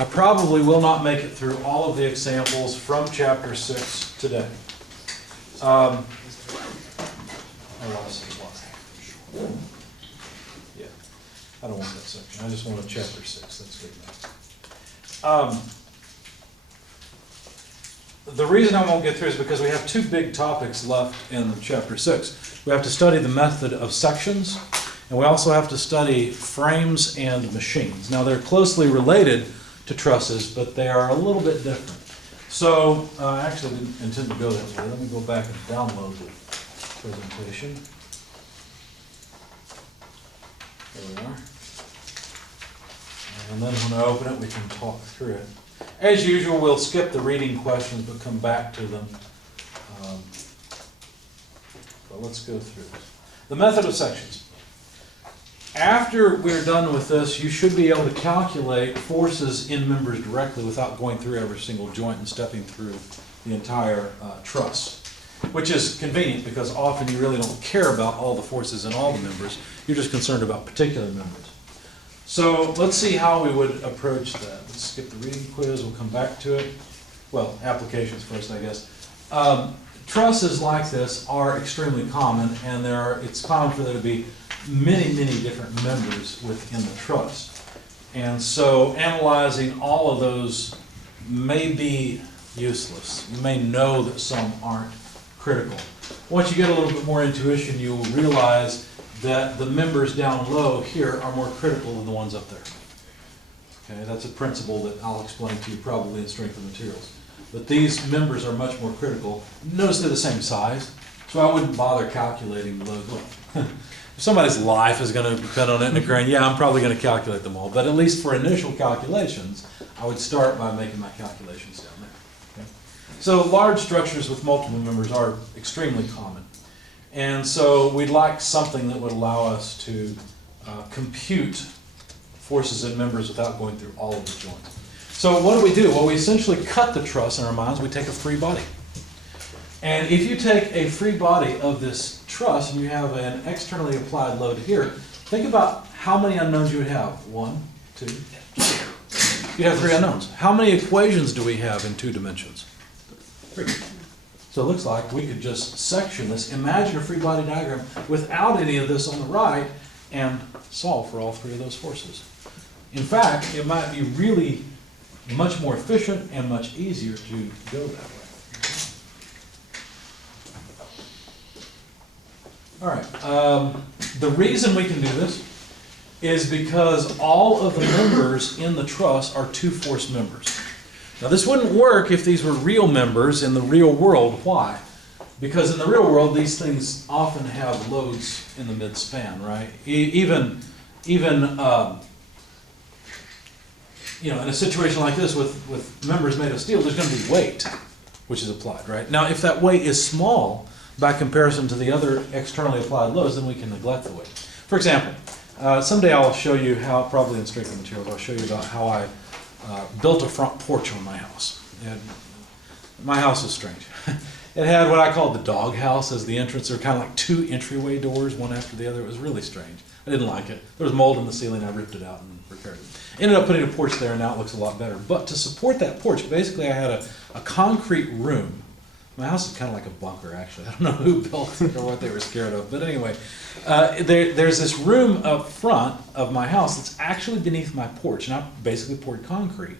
I probably will not make it through all of the examples from chapter 6 today. Oh, let's see why. Yeah, I don't want that section. I just want chapter 6. That's good enough. The reason I won't get through is because we have two big topics left in chapter 6. We have to study the method of sections, and we also have to study frames and machines. Now, they're closely related to trusses, but they are a little bit different. So, I actually didn't intend to go that way. Let me go back and download the presentation. There we are. And then when I open it, we can talk through it. As usual, we'll skip the reading questions, but come back to them. But let's go through this. The method of sections. After we're done with this, you should be able to calculate forces in members directly without going through every single joint and stepping through the entire truss, which is convenient because often you really don't care about all the forces in all the members. You're just concerned about particular members. So let's see how we would approach that. Let's skip the reading quiz. We'll come back to it. Well, applications first, I guess. Trusses like this are extremely common, and it's common for there to be many, many different members within the truss. And so analyzing all of those may be useless. You may know that some aren't critical. Once you get a little bit more intuition, you will realize that the members down low here are more critical than the ones up there. Okay, that's a principle that I'll explain to you probably in strength of materials. But these members are much more critical. Notice they're the same size, so I wouldn't bother calculating the load. If somebody's life is going to depend on it in a crane, yeah, I'm probably going to calculate them all. But at least for initial calculations, I would start by making my calculations down there. Okay? So large structures with multiple members are extremely common. And so we'd like something that would allow us to compute forces in members without going through all of the joints. So what do? Well, we essentially cut the truss in our minds. We take a free body. And if you take a free body of this truss and you have an externally applied load here, think about how many unknowns you would have. 1, 2, 3. You have 3 unknowns. How many equations do we have in 2 dimensions? 3. So it looks like we could just section this, imagine a free body diagram without any of this on the right, and solve for all 3 of those forces. In fact, it might be really much more efficient and much easier to go that way. All right. The reason we can do this is because all of the members in the truss are 2-force members. Now, this wouldn't work if these were real members in the real world. Why? Because in the real world, these things often have loads in the mid-span, right? Even in a situation like this with members made of steel, there's going to be weight, which is applied, right? Now, if that weight is small by comparison to the other externally applied loads, then we can neglect the weight. For example, someday I'll show you how, probably in strength of materials, I'll show you about how I built a front porch on my house. My house was strange. It had what I called the dog house as the entrance. There were kind of like 2 entryway doors, one after the other. It was really strange. I didn't like it. There was mold in the ceiling. I ripped it out and repaired it. Ended up putting a porch there, and now it looks a lot better. But to support that porch, basically I had a concrete room. My house is kind of like a bunker, actually. I don't know who built it or what they were scared of. But anyway, there's this room up front of my house that's actually beneath my porch. And I basically poured concrete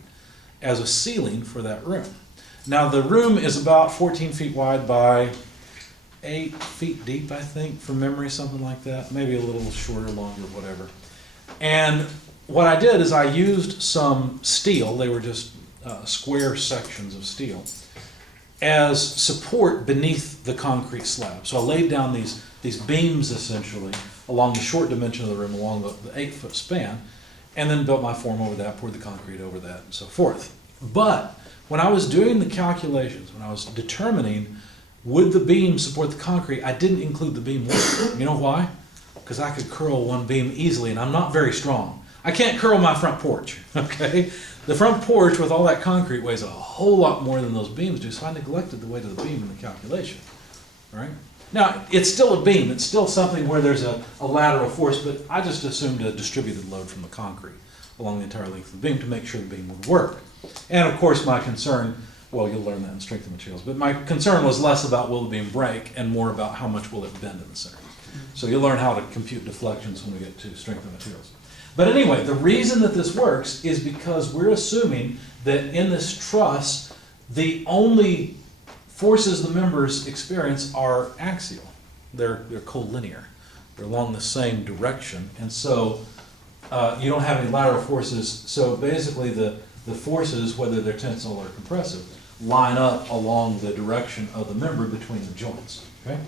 as a ceiling for that room. Now, the room is about 14 feet wide by 8 feet deep, I think, from memory, something like that. Maybe a little shorter, longer, whatever. And what I did is I used some steel. They were just square sections of steel as support beneath the concrete slab. So I laid down these beams, essentially, along the short dimension of the room, along the 8-foot span, and then built my form over that, poured the concrete over that, and so forth. But when I was doing the calculations, when I was determining would the beam support the concrete, I didn't include the beam weight. You know why? Because I could curl one beam easily, and I'm not very strong. I can't curl my front porch, okay? The front porch with all that concrete weighs a whole lot more than those beams do, so I neglected the weight of the beam in the calculation, all right? Now, it's still a beam. It's still something where there's a lateral force, but I just assumed a distributed load from the concrete along the entire length of the beam to make sure the beam would work. And of course my concern, well, you'll learn that in strength of materials, but my concern was less about will the beam break and more about how much will it bend in the center. So you'll learn how to compute deflections when we get to strength of materials. But anyway, the reason that this works is because we're assuming that in this truss, the only forces the members experience are axial. They're collinear. They're along the same direction. And so you don't have any lateral forces. So basically the forces, whether they're tensile or compressive, line up along the direction of the member between the joints. Okay?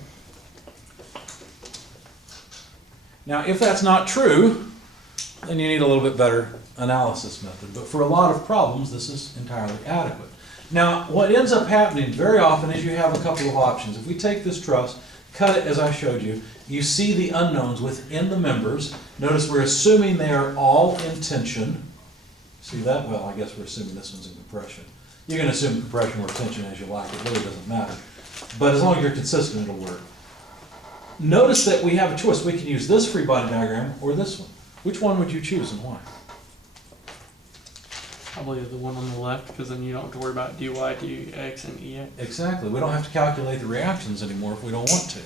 Now, if that's not true, then you need a little bit better analysis method. But for a lot of problems, this is entirely adequate. Now, what ends up happening very often is you have a couple of options. If we take this truss, cut it as I showed you, you see the unknowns within the members. Notice we're assuming they are all in tension. See that? Well, I guess we're assuming this one's in compression. You can assume compression or tension as you like. It really doesn't matter. But as long as you're consistent, it'll work. Notice that we have a choice. We can use this free body diagram or this one. Which one would you choose and why? Probably the one on the left, because then you don't have to worry about dy, dx, and ex. Exactly. We don't have to calculate the reactions anymore if we don't want to.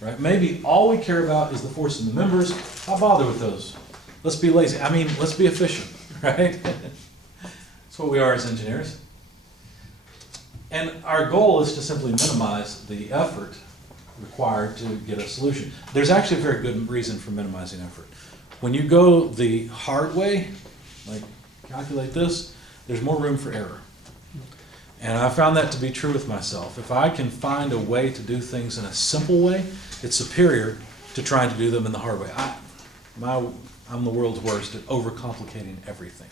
Right? Maybe all we care about is the force in the members. I'll bother with those. Let's be lazy. I mean, let's be efficient. Right? That's what we are as engineers. And our goal is to simply minimize the effort required to get a solution. There's actually a very good reason for minimizing effort. When you go the hard way, like calculate this, there's more room for error. And I found that to be true with myself. If I can find a way to do things in a simple way, it's superior to trying to do them in the hard way. I'm the world's worst at overcomplicating everything.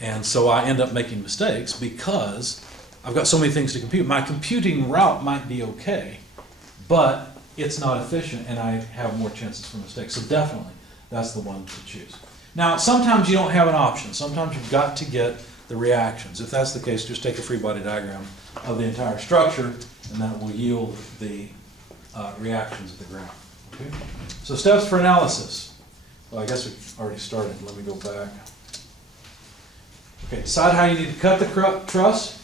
And so I end up making mistakes because I've got so many things to compute. My computing route might be okay, but it's not efficient and I have more chances for mistakes. So definitely, that's the one to choose. Now, sometimes you don't have an option. Sometimes you've got to get the reactions. If that's the case, just take a free body diagram of the entire structure and that will yield the reactions of the ground. Okay? So steps for analysis. Well, I guess we already started. Let me go back. Okay, decide how you need to cut the truss.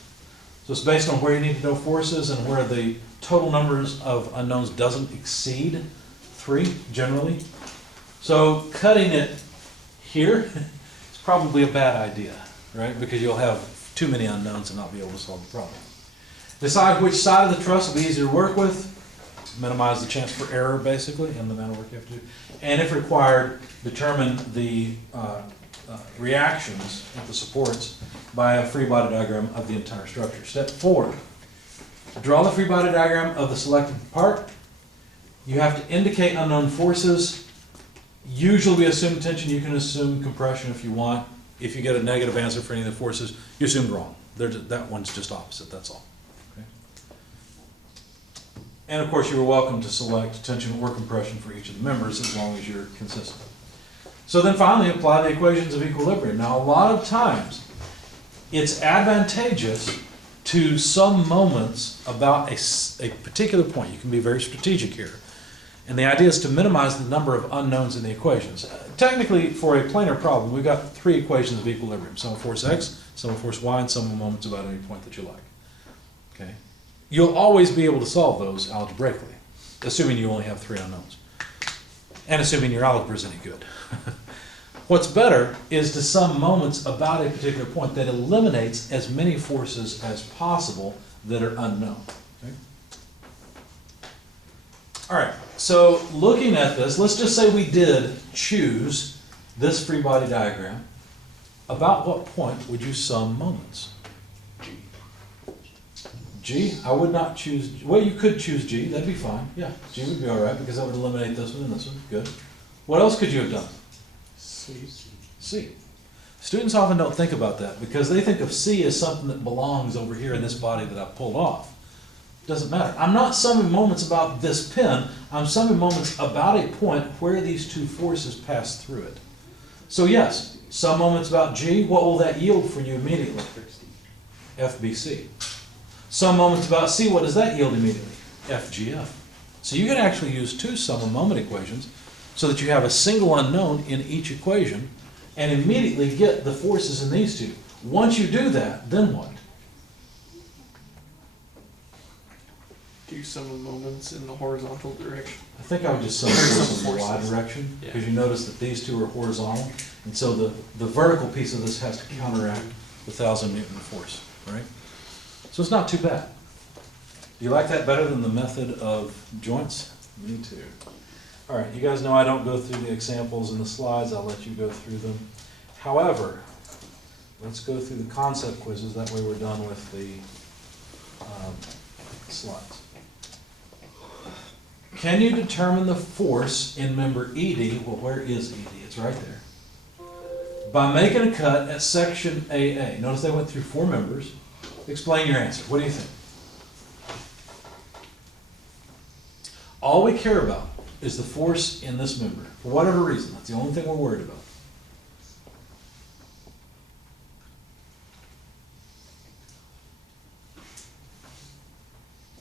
So it's based on where you need to know forces and where the total numbers of unknowns doesn't exceed 3, generally. So cutting it here is probably a bad idea, right? Because you'll have too many unknowns and not be able to solve the problem. Decide which side of the truss will be easier to work with. Minimize the chance for error, basically, in the amount of work you have to do. And if required, determine the reactions of the supports by a free body diagram of the entire structure. Step 4, draw the free body diagram of the selected part. You have to indicate unknown forces. Usually we assume tension. You can assume compression if you want. If you get a negative answer for any of the forces, you assumed wrong. That one's just opposite, that's all. Okay? And of course, you are welcome to select tension or compression for each of the members as long as you're consistent. So then finally, apply the equations of equilibrium. Now, a lot of times, it's advantageous to some moments about a particular point. You can be very strategic here. And the idea is to minimize the number of unknowns in the equations. Technically, for a planar problem, we've got 3 equations of equilibrium. Sum of force x, sum of force y, and sum of moments about any point that you like. Okay? You'll always be able to solve those algebraically, assuming you only have 3 unknowns. And assuming your algebra is any good. What's better is to sum moments about a particular point that eliminates as many forces as possible that are unknown. Okay? All right, so looking at this, let's just say we did choose this free body diagram. About what point would you sum moments? G? I would not choose, well, you could choose G, that'd be fine. Yeah, G would be all right because that would eliminate this one and this one. Good. What else could you have done? C. Students often don't think about that because they think of C as something that belongs over here in this body that I've pulled off. Doesn't matter. I'm not summing moments about this pin. I'm summing moments about a point where these 2 forces pass through it. So yes, some moments about G, what will that yield for you immediately? FBC. Some moments about C, what does that yield immediately? FGF. So you can actually use 2 sum of moment equations so that you have a single unknown in each equation, and immediately get the forces in these two. Once you do that, then what? Do some of the moments in the horizontal direction. I think I would just sum Or some forces in the y forces. direction, Yeah. because you notice that these two are horizontal, and so the vertical piece of this has to counteract the 1,000 Newton force, right? So it's not too bad. Do you like that better than the method of joints? Me too. All right, you guys know I don't go through the examples in the slides, I'll let you go through them. However, let's go through the concept quizzes, that way we're done with the slides. Can you determine the force in member ED? Well, where is ED? It's right there. By making a cut at section AA. Notice they went through 4 members. Explain your answer. What do you think? All we care about is the force in this member, for whatever reason. That's the only thing we're worried about.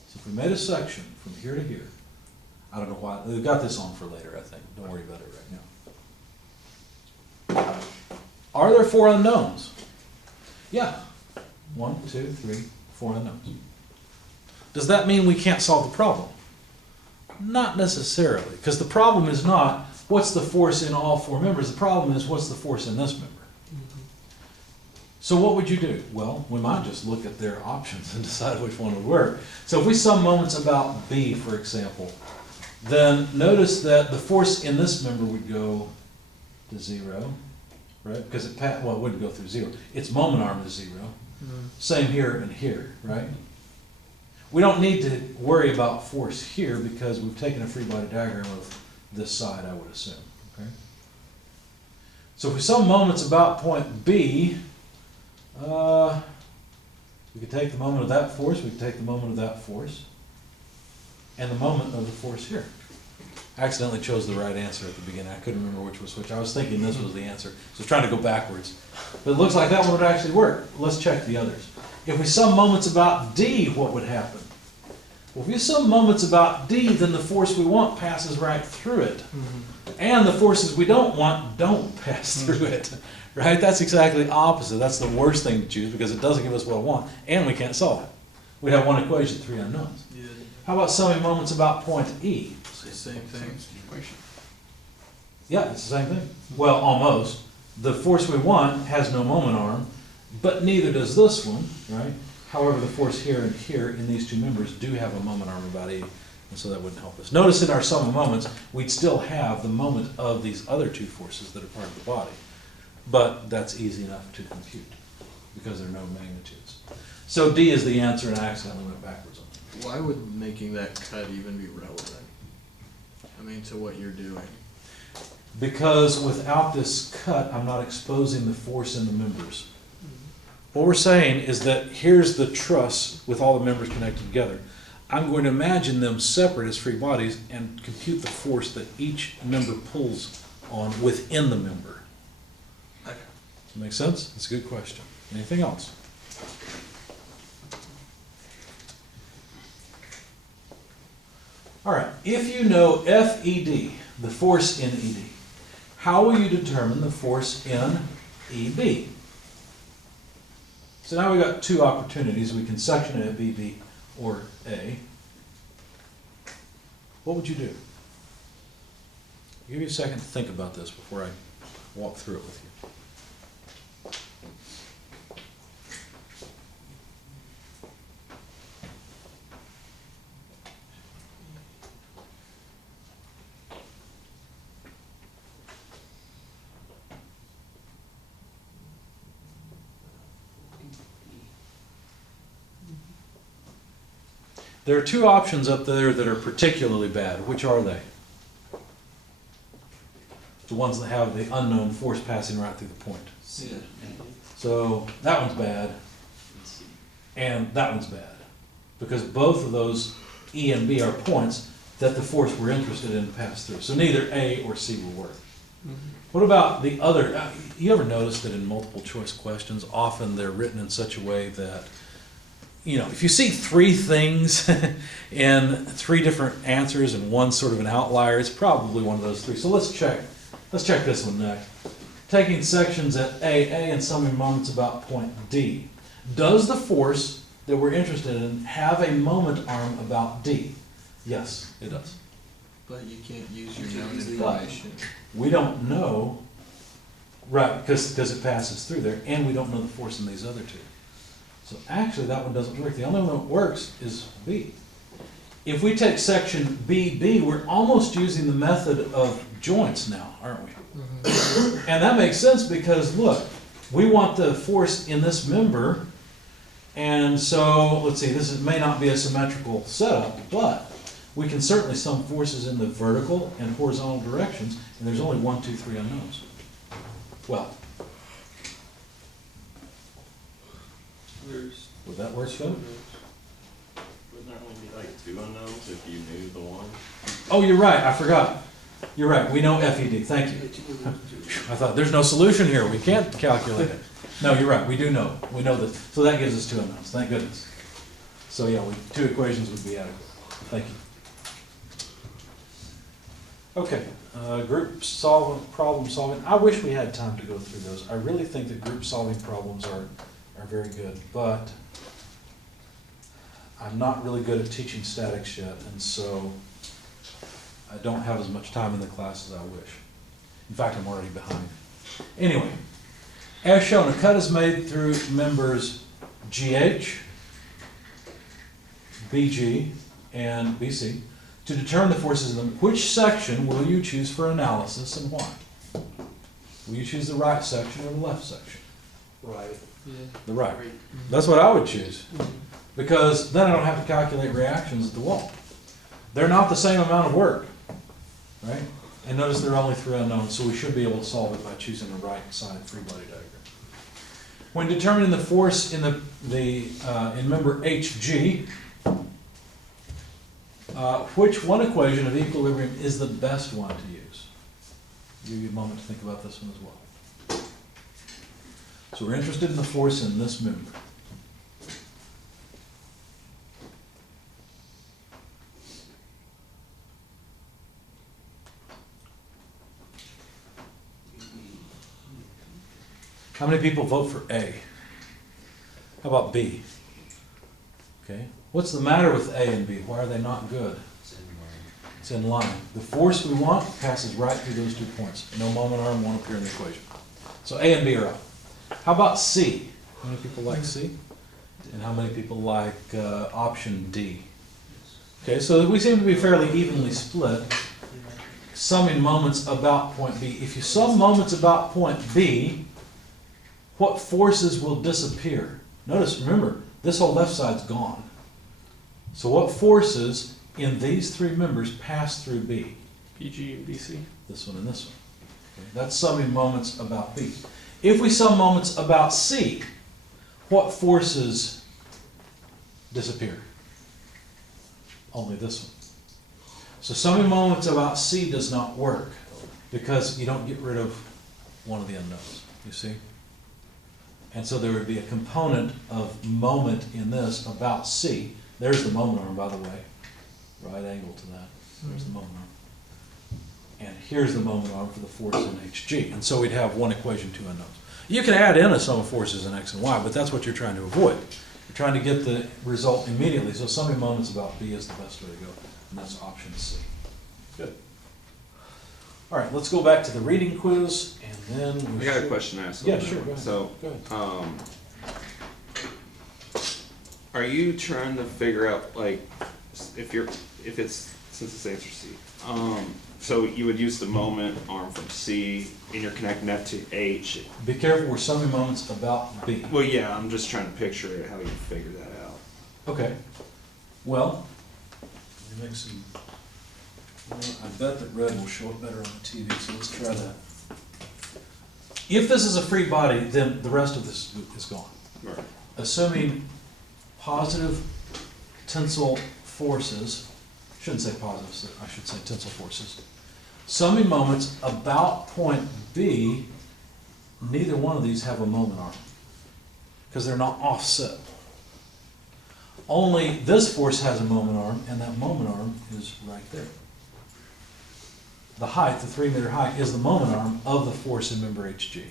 So if we made a section from here to here, I don't know why, they've got this on for later, I think. Don't worry about it right now. Are there 4 unknowns? Yeah. 1, 2, 3, 4 unknowns. Does that mean we can't solve the problem? Not necessarily, because the problem is not what's the force in all 4 members. The problem is what's the force in this member. So what would you do? Well, we might just look at their options and decide which one would work. So if we sum moments about B, for example, then notice that the force in this member would go to 0, right? Because it wouldn't go through 0. Its moment arm is 0. Same here and here, right? We don't need to worry about force here because we've taken a free body diagram of this side, I would assume, okay? So if we sum moments about point B, we could take the moment of that force, we could take the moment of that force, and the moment of the force here. I accidentally chose the right answer at the beginning. I couldn't remember which was which. I was thinking this was the answer, so I was trying to go backwards. But it looks like that one would actually work. Let's check the others. If we sum moments about D, what would happen? Well, if you sum moments about D, then the force we want passes right through it. And the forces we don't want don't pass through it. Right? That's exactly the opposite. That's the worst thing to choose because it doesn't give us what we want, and we can't solve it. We'd have one equation, 3 unknowns. Yeah, How about summing moments about point E? it's the same thing. Equation. Yeah, it's the same thing. Well, almost. The force we want has no moment arm, but neither does this one, right? However, the force here and here in these 2 members do have a moment arm about E, and so that wouldn't help us. Notice in our sum of moments, we'd still have the moment of these other 2 forces that are part of the body. But that's easy enough to compute because there are no magnitudes. So D is the answer, and I accidentally went backwards on it. Why would making that cut even be relevant? I mean, to what you're doing. Because without this cut, I'm not exposing the force in the members. What we're saying is that here's the truss with all the members connected together. I'm going to imagine them separate as free bodies and compute the force that each member pulls on within the member. Okay. Does that make sense? That's a good question. Anything else? All right, if you know FED, the force in ED, how will you determine the force in EB? So now we've got 2 opportunities. We can section it at BB or A. What would you do? I'll give you a second to think about this before I walk through it with you. There are 2 options up there that are particularly bad. Which are they? The ones that have the unknown force passing right through the point. Yeah. So that one's bad, and that one's bad. Because both of those E and B are points that the force we're interested in pass through. So neither A or C will work. What about the other? You ever notice that in multiple choice questions, often they're written in such a way that, you know, if you see 3 things in 3 different answers and one sort of an outlier, it's probably one of those 3. So let's check this one next. taking sections at AA and summing moments about point D. Does the force that we're interested in have a moment arm about D? Yes, it does. But you can't use your known easily- information. We don't know, right, because it passes through there, and we don't know the force in these other two. So actually, that one doesn't work. The only one that works is B. If we take section BB, we're almost using the method of joints now, aren't we? And that makes sense because, look, we want the force in this member, and so, let's see, may not be a symmetrical setup, but we can certainly sum forces in the vertical and horizontal directions, and there's only 1, 2, 3 unknowns. Well, There's, would that work, Phil? Wouldn't there only be like 2 unknowns if you knew the one? Oh, you're right, I forgot. You're right, we know FED, thank you. I thought, there's no solution here, we can't calculate it. No, you're right, we do know, we know this, so that gives us 2 unknowns, thank goodness. So yeah, 2 equations would be adequate, thank you. Okay, group problem solving, I wish we had time to go through those. I really think that group solving problems are very good, but I'm not really good at teaching statics yet, and so I don't have as much time in the class as I wish. In fact, I'm already behind. Anyway, as shown, a cut is made through members GH, BG, and BC to determine the forces in them. Which section will you choose for analysis and why? Will you choose the right section or the left section? right. Yeah. The right. That's what I would choose, because then I don't have to calculate reactions at the wall. They're not the same amount of work, right? And notice there are only 3 unknowns, so we should be able to solve it by choosing the right-sided free body diagram. When determining the force in in member HG, which one equation of equilibrium is the best one to use? I'll give you a moment to think about this one as well. So we're interested in the force in this member. How many people vote for A? How about B? Okay. What's the matter with A and B? Why are they not good? It's in line. The force we want passes right through those 2 points. No moment arm won't appear in the equation. So A and B are out. How about C? How many people like C? And how many people like option D? Okay, so we seem to be fairly evenly split. Summing moments about point B. If you sum moments about point B, what forces will disappear? Notice, remember, this whole left side's gone. So what forces in these 3 members pass through B? BG and BC. This one and this one. Okay, that's summing moments about B. If we sum moments about C, what forces disappear? Only this one. So summing moments about C does not work because you don't get rid of one of the unknowns, you see? And so there would be a component of moment in this about C. There's the moment arm, by the way. Right angle to that. There's the moment arm. And here's the moment arm for the force in HG. And so we'd have one equation, 2 unknowns. You can add in a sum of forces in X and Y, but that's what you're trying to avoid. You're trying to get the result immediately. So summing moments about B is the best way to go. And that's option C. Good. All right, let's go back to the reading quiz, and then we I got a should- question to ask. Yeah, sure, go ahead. So, Go ahead. are you trying to figure out, like, if it's, since it's answer C, so you would use the moment arm from C, and you're connecting that to H. Be careful, we're summing moments about B. Well, yeah, I'm just trying to picture it, how you figure that out. Okay. Well, let me make some, I bet that red will show up better on the TV, so let's try that. If this is a free body, then the rest of this is gone. Right. Assuming positive tensile forces, shouldn't say positive, I should say tensile forces. Summing moments about point B, neither one of these have a moment arm because they're not offset. Only this force has a moment arm, and that moment arm is right there. the height, the 3-meter height, is the moment arm of the force in member HG.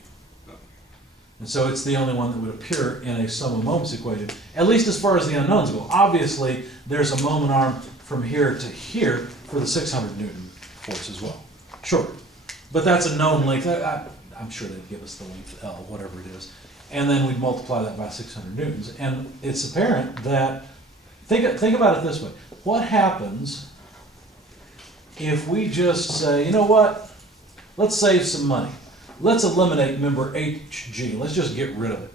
And so it's the only one that would appear in a sum of moments equation, at least as far as the unknowns go. Obviously, there's a moment arm from here to here for the 600 Newton force as well. Sure. But that's a known length. I'm sure they'd give us the length L, whatever it is. And then we'd multiply that by 600 newtons. And it's apparent that, think about it this way. What happens if we just say, you know what, let's save some money. Let's eliminate member HG. Let's just get rid of it.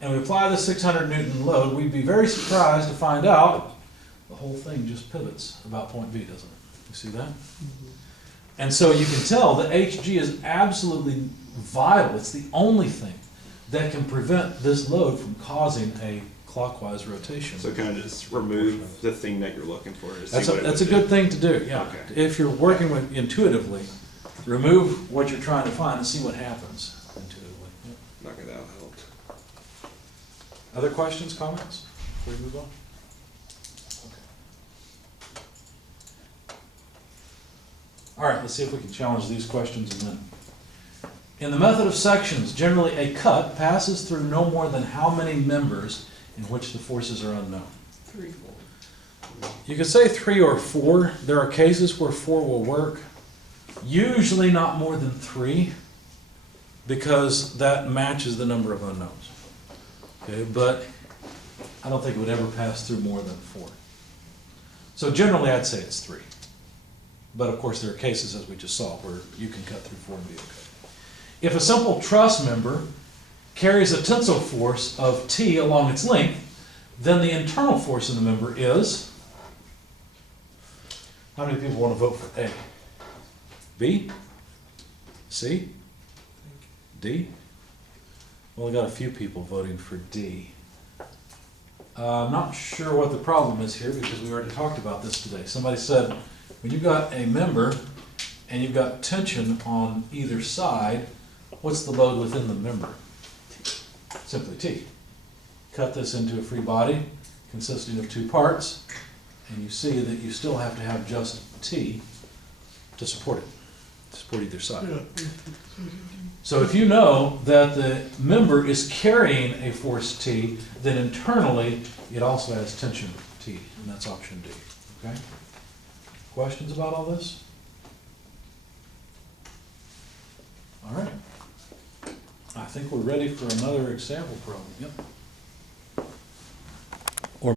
And we apply the 600 Newton load, we'd be very surprised to find out the whole thing just pivots about point B, doesn't it? You see that? And so you can tell that HG is absolutely vital. It's the only thing that can prevent this load from causing a clockwise rotation. So kind of just remove the thing that you're looking for. To see That's a, what it that's a would good do. thing to do, yeah. Okay. If you're working with intuitively, remove what you're trying to find and see what happens intuitively. Yep. Okay, that'll help. Other questions, comments before we move on? Okay. All right, let's see if we can challenge these questions and then. In the method of sections, generally a cut passes through no more than how many members in which the forces are unknown? 3, 4. You could say 3 or 4. There are cases where 4 will work. Usually not more than 3, because that matches the number of unknowns. Okay, but I don't think it would ever pass through more than 4. So generally I'd say it's 3. But of course there are cases, as we just saw, where you can cut through 4 and be okay. If a simple truss member carries a tensile force of T along its length, then the internal force in the member is, how many people want to vote for A? B? C? D? Well, we got a few people voting for D. I'm not sure what the problem is here because we already talked about this today. Somebody said, when you've got a member and you've got tension on either side, what's the load within the member? Simply T. Cut this into a free body consisting of 2 parts, and you see that you still have to have just T to support it, to support either side. So if you know that the member is carrying a force T, then internally it also has tension T, and that's option D. Okay? Questions about all this? All right. I think we're ready for another example problem. Yep.